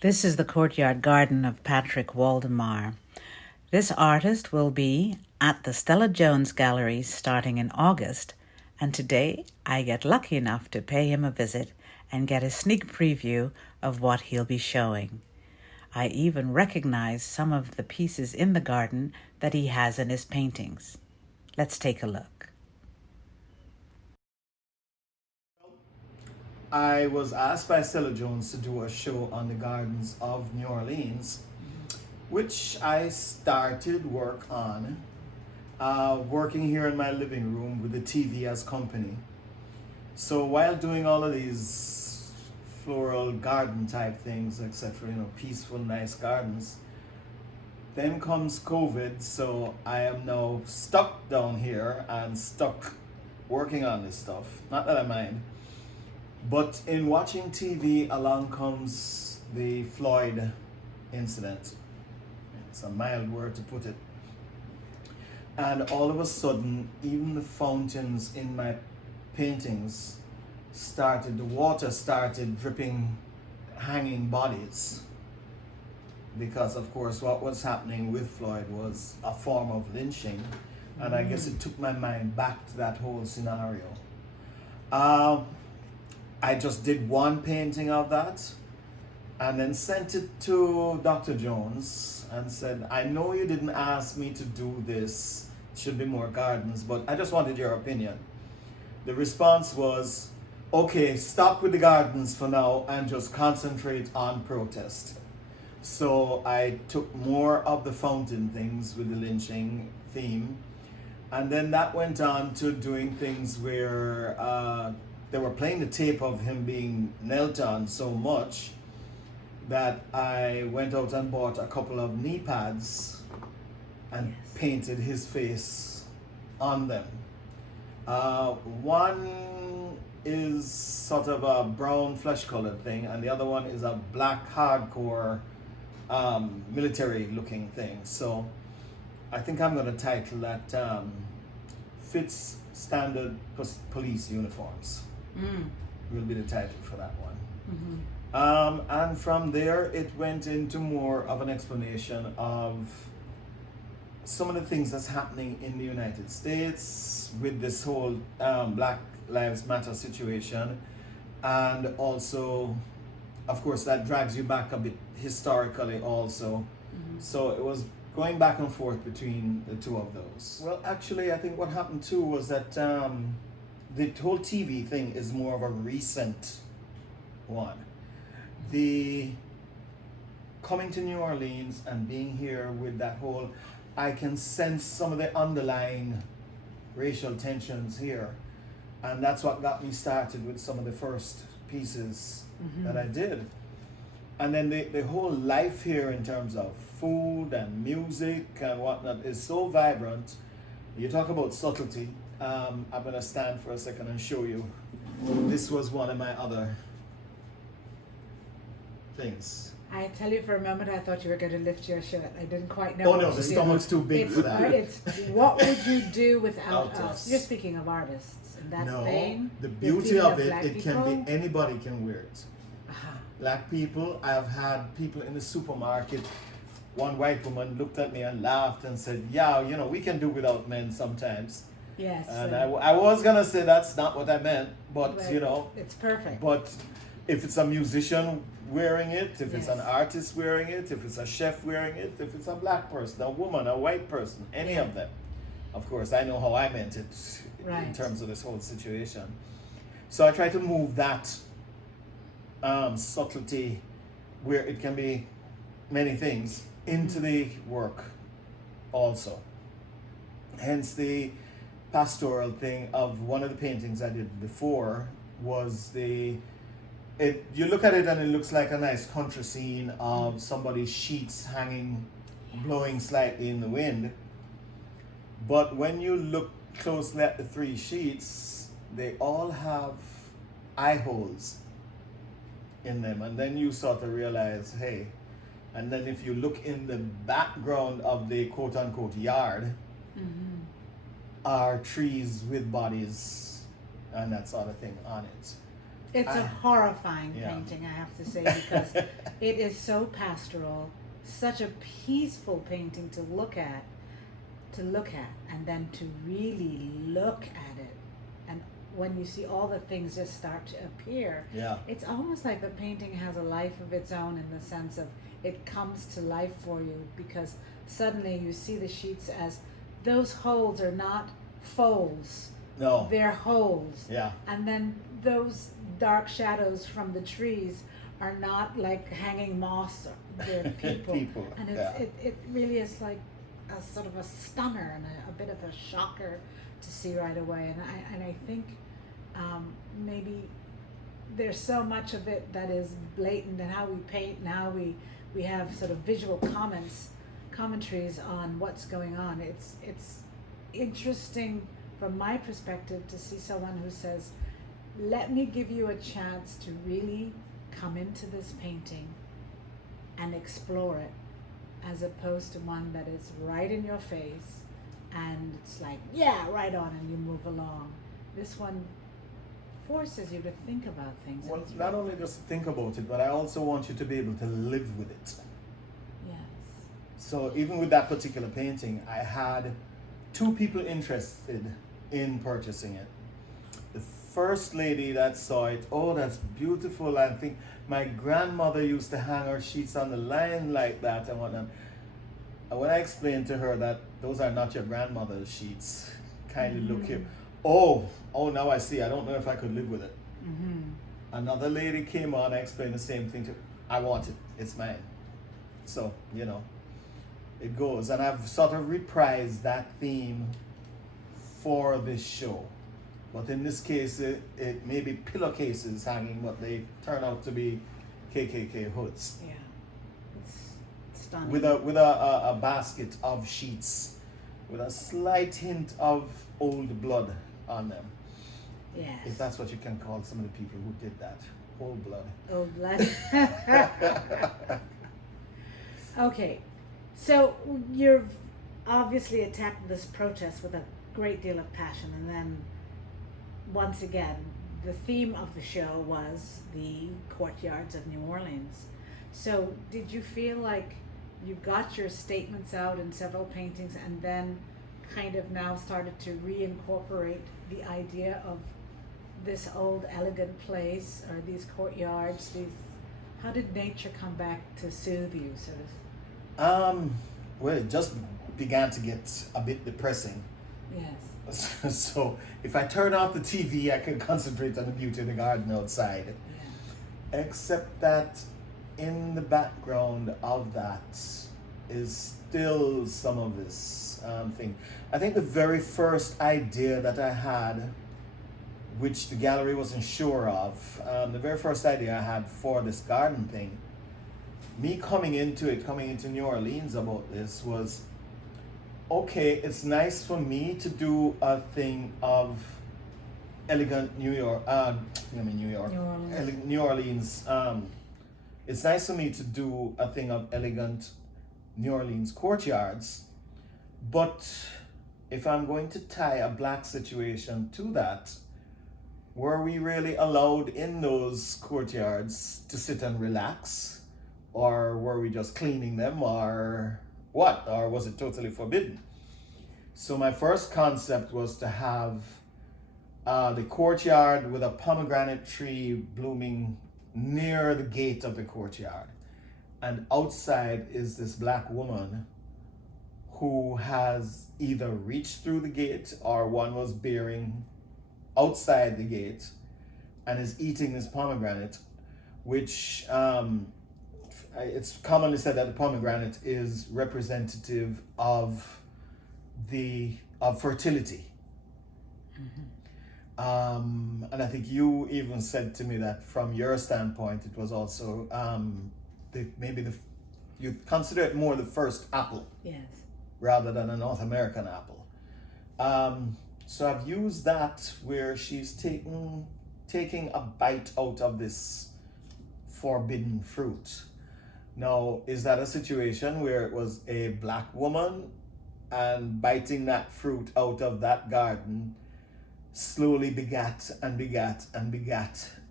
This is the courtyard garden of Patrick Waldemar. This artist will be at the Stella Jones Gallery starting in August, and today I get lucky enough to pay him a visit and get a sneak preview of what he'll be showing. I even recognize some of the pieces in the garden that he has in his paintings. Let's take a look. I was asked by Stella Jones to do a show on the gardens of New Orleans, which I started work on, working here in my living room with the TV as company. So while doing all of these floral garden type things, etc., peaceful, nice gardens, then comes COVID, so I am now stuck down here and stuck working on this stuff. Not that I mind. But in watching TV, along comes the Floyd incident. It's a mild word to put it. And all of a sudden, even the fountains in my paintings the water started dripping, hanging bodies. Because, of course, what was happening with Floyd was a form of lynching. And I guess it took my mind back to that whole scenario. I just did one painting of that and then sent it to Dr. Jones and said, I know you didn't ask me to do this, it should be more gardens, but I just wanted your opinion. The response was, okay, stop with the gardens for now and just concentrate on protest. So I took more of the fountain things with the lynching theme, and then that went on to doing things where they were playing the tape of him being knelt on so much that I went out and bought a couple of knee pads and painted his face on them. One is sort of a brown flesh colored thing, and the other one is a black hardcore military looking thing. So I think I'm going to title that Fits Standard Police Uniforms. Will be the title for that one. And from there it went into more of an explanation of some of the things that's happening in the United States with this whole Black Lives Matter situation, and also of course that drags you back a bit historically also. So it was going back and forth between the two of those. Well, actually I think what happened too was that the whole TV thing is more of a recent one. The coming to New Orleans and being here with that whole, I can sense some of the underlying racial tensions here. And that's what got me started with some of the first pieces that I did. And then the whole life here in terms of food and music and whatnot is so vibrant. You talk about subtlety. I'm going to stand for a second and show you. This was one of my other things. I tell you, for a moment I thought you were going to lift your shirt. I didn't quite know. Oh no, the stomach's too big for that. It's what would you do without us? You're speaking of artists in that vein. The beauty of it can be, anybody can wear it. Black people, I've had people in the supermarket. One white woman looked at me and laughed and said, yeah, we can do without men sometimes. Yes. And I was going to say that's not what I meant, but it's perfect. But if it's a musician wearing it, if it's an artist wearing it, if it's a chef wearing it, if it's a black person, a woman, a white person, any of them. Of course, I know how I meant it in terms of this whole situation. So I try to move that subtlety, where it can be many things, into the work also. Hence the pastoral thing of one of the paintings I did before was you look at it and it looks like a nice country scene of somebody's sheets hanging, blowing slightly in the wind. But when you look closely at the three sheets, they all have eye holes in them, and then you sort of realize, hey. And then if you look in the background of the quote-unquote yard, are trees with bodies and that sort of thing on it. It's a horrifying Yeah. painting, I have to say, because it is so pastoral, such a peaceful painting to look at, and then to really look at it. And when you see all the things just start to appear, Yeah. it's almost like the painting has a life of its own in the sense of it comes to life for you because suddenly you see the sheets as those holes are not folds, No. they're holes. Yeah. And then those dark shadows from the trees are not like hanging moss, they're people. People. And it really is like a sort of a stunner and a bit of a shocker to see right away. And I think maybe there's so much of it that is blatant in how we paint and how we have sort of visual commentaries on what's going on. It's interesting from my perspective to see someone who says, let me give you a chance to really come into this painting and explore it, as opposed to one that is right in your face and it's like, yeah, right on, and you move along. This one forces you to think about things. Well, not only just to think about it, but I also want you to be able to live with it. Yes. So even with that particular painting, I had two people interested in purchasing it. The first lady that saw it, oh, that's beautiful. I think my grandmother used to hang her sheets on the line like that and whatnot. And when I explained to her that those are not your grandmother's sheets, kindly look here. Oh, now I see. I don't know if I could live with it. Another lady came on, I explained the same thing to her. I want it. It's mine. So, it goes. And I've sort of reprised that theme for this show. But in this case, it may be pillowcases hanging, but they turn out to be KKK hoods. Yeah. It's stunning. With a basket of sheets, with a slight hint of old blood on them. Yes. If that's what you can call some of the people who did that. Old blood. Old blood. Okay. So you've obviously attacked this protest with a great deal of passion, and then once again, the theme of the show was the courtyards of New Orleans. So did you feel like you got your statements out in several paintings and then kind of now started to reincorporate the idea of this old elegant place or these courtyards? How did nature come back to soothe you, sort of? Well, it just began to get a bit depressing. Yes. So if I turn off the TV, I can concentrate on the beauty of the garden outside. Yeah. Except that in the background of that is still some of this thing. I think the very first idea that I had, which the gallery wasn't sure of, the very first idea I had for this garden thing, me coming into New Orleans about this was, okay, it's nice for me to do a thing of elegant New Orleans. It's nice for me to do a thing of elegant New Orleans courtyards, but if I'm going to tie a black situation to that, were we really allowed in those courtyards to sit and relax? Or were we just cleaning them, or what? Or was it totally forbidden? So my first concept was to have the courtyard with a pomegranate tree blooming near the gate of the courtyard. And outside is this black woman who has either reached through the gate or one was bearing outside the gate and is eating this pomegranate, which it's commonly said that the pomegranate is representative of fertility. And I think you even said to me that from your standpoint, it was also you consider it more the first apple, Yes. rather than a North American apple. So I've used that where she's taking a bite out of this forbidden fruit. Now, is that a situation where it was a black woman and biting that fruit out of that garden slowly begat and begat and begat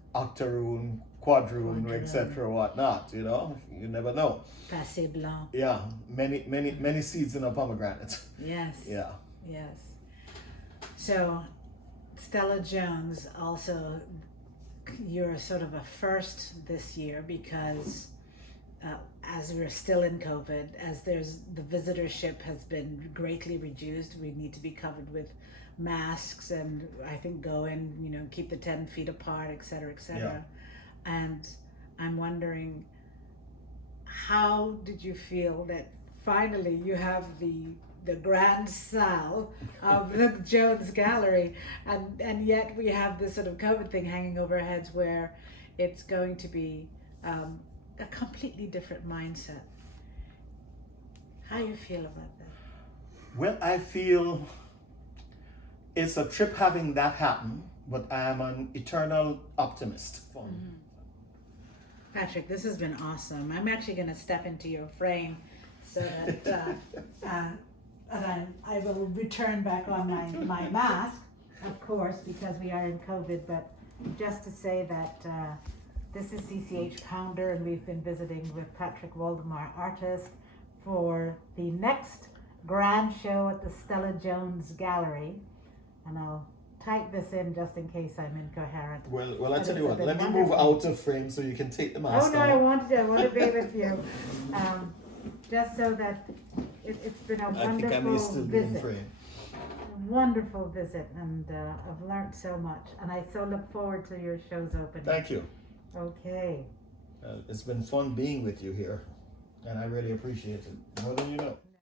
octoroon, quadroon, etc., whatnot. You know, you never know. Passé blanc. Yeah, many seeds in a pomegranate. Yes. Yeah. Yes. So, Stella Jones, also, you're sort of a first this year because as we're still in COVID, as the visitorship has been greatly reduced, we need to be covered with masks and I think go in, keep the 10 feet apart, et cetera, et cetera. Yeah. And I'm wondering, how did you feel that finally you have the grand salle of the Jones Gallery, and yet we have this sort of COVID thing hanging over our heads where it's going to be a completely different mindset. How do you feel about that? Well, I feel it's a trip having that happen, but I am an eternal optimist. Mm-hmm. Patrick, this has been awesome. I'm actually going to step into your frame so that I will return back on my mask, of course, because we are in COVID, but just to say that this is CCH Pounder, and we've been visiting with Patrick Waldemar, artist, for the next grand show at the Stella Jones Gallery. And I'll type this in just in case I'm incoherent. Well, I tell you what, let me move out of frame so you can take the mask off. Oh no, I want to be with you. Just so that it's been a wonderful visit. Wonderful visit, and I've learned so much, and I so look forward to your show's opening. Thank you. Okay. It's been fun being with you here, and I really appreciate it, more than you know.